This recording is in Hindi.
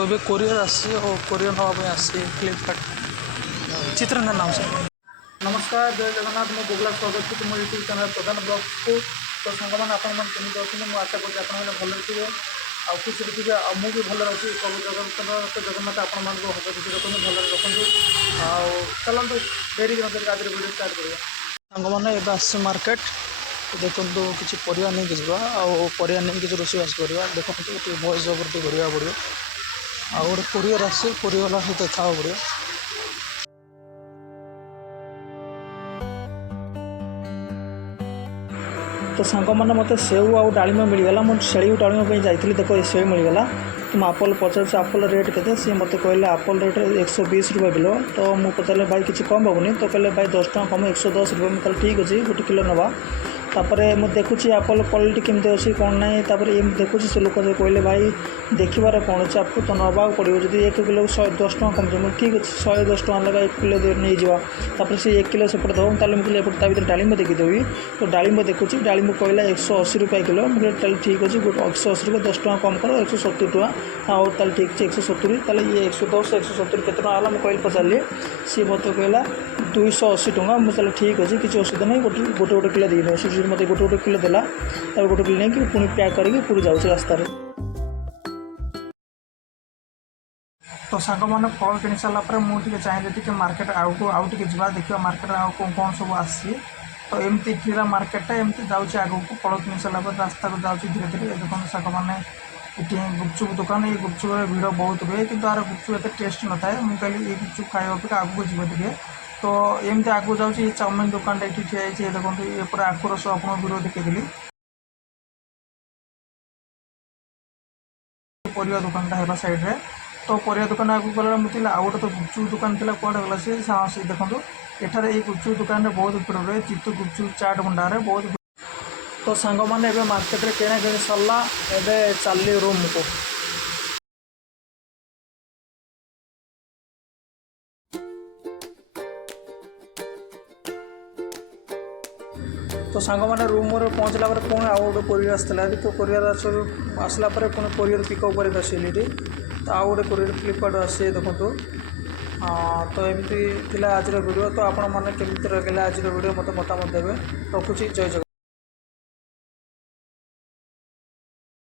तो ये कोरियर आसी और कोरियर नापी आसी फ्लिपकार्ट चित्ररंजन नाम से। नमस्कार, जय जगन्नाथ। मैं गुगला स्वागत करती मो यूट्यूब चैनल प्रधान ब्लॉग को। तो सांग मैंने आपमती अच्छे मुझे आशा करूँ आपने भले थे आ खुशी थे आ मुझे भले अच्छी। प्रभु जगन्नाथ आपण मानक हज खुशी रखते भले रखु आ चलते डेरी आज वीडियो स्टार्ट करिया। सांग मैंने एवं आस मार्केट देखो किसी परिया नहीं जा आरिया नहीं किसी रोषेईबास करवा देखो भॉइस ओवर करवा पड़ो आ गोटे कोरियर आसे कोरियर वाला सहित देखा पड़ो। तो सांग मैंने मत सेव आउ डालिम मिलगला मुझे छेड़ी डालिम जाइए देखो सेव मिलगला। तो मैं आप्पल पचार आप्पल रेट के सी मत कहले आप्पल रेट 120 रुपये किलो। तो मुझे पचारे भाई किसी कम हेनी तो कहले भाई 10 टका कम 110 रुपये। मुझे ठीक अच्छे 1 किलो नवा तापर मुझे देखुची आप्पल क्वालिटी केमती अच्छी कौन ना ये देखुची से लोक कहले भाई देखार कौन अच्छे आपको तो नवा पड़ो जब 1 किलो 10 टका कम मुझे ठीक अच्छे 110 टका लगा 1 किलो नहीं जापर से 1 किलो सेपटे दो ताले मुझे भर डालिम देखीदेवी। तो डालिम देखुची डालिम कहला 180 रुपये किलो। मुझे ठीक अच्छे 180 रुपये 10 टका कम कर 170 टका आउ ताल ठीक अच्छे 170 ताले ये 110 170 केत टका है मुझे पचारे सी मत कहला 280 टका। मुझे ठीक अच्छे किसी असुविधा नहीं गोटे गोटे किलो देदेव मत गोटे गोटे किलो देला गोटे किलो नहीं पुणी पैक करके पूरी जाऊँ रास्तार। तो सांग मैंने फल कि सारापर मुझे चाहिए कि मार्केट आउ टे जा देखा मार्केट आउ कौन कौन सब आसी। तो एमती ठेला मार्केटा एमती जाऊँच आगे को फल कि सारापर रास्ता को जाऊँच धीरे धीरे। देखो सांग मैंने ये गुपचुप दुकान ये गुपचुप भिड़ बहुत हुए कि यार गुपचुप एत टेस्ट न था। मुझे कहली ये गुपचुप खाया अपेक्षा आगे जी तो एमती आगे जाऊँगी। ये चाउमिन दुकान ये ठिया है देखो ये पूरा आखु रस आप दूर देखी परिया दुकानटा है साइड रे। तो परिया दुकान आगे गला मुझे आउ गोटे तो गुपचुप दुकान थी कौटे गला सी देखो एठार ये गुपचुप दुकान में बहुत भिड़ रहे चित्तू गुपचुप चाट भंडार बहुत। तो सांग मैंने मार्केट रे किଣା किणी सरला एवं चलली रूम को। तो सांग मैंने रूम में पहुँचला पुणी आउ गोटे कोरियर आसाला। तो कोरियर आसला पुणी कोरियर पिकअप कर आसली तो आउ गोटे कोरियर फ्लिपकार्ट आसे देखो। तो एमती आज वीडियो। तो आपण मैंने केमती लगे आज वीडियो मत मतामत देवे। रखुची जय जगन्नाथ।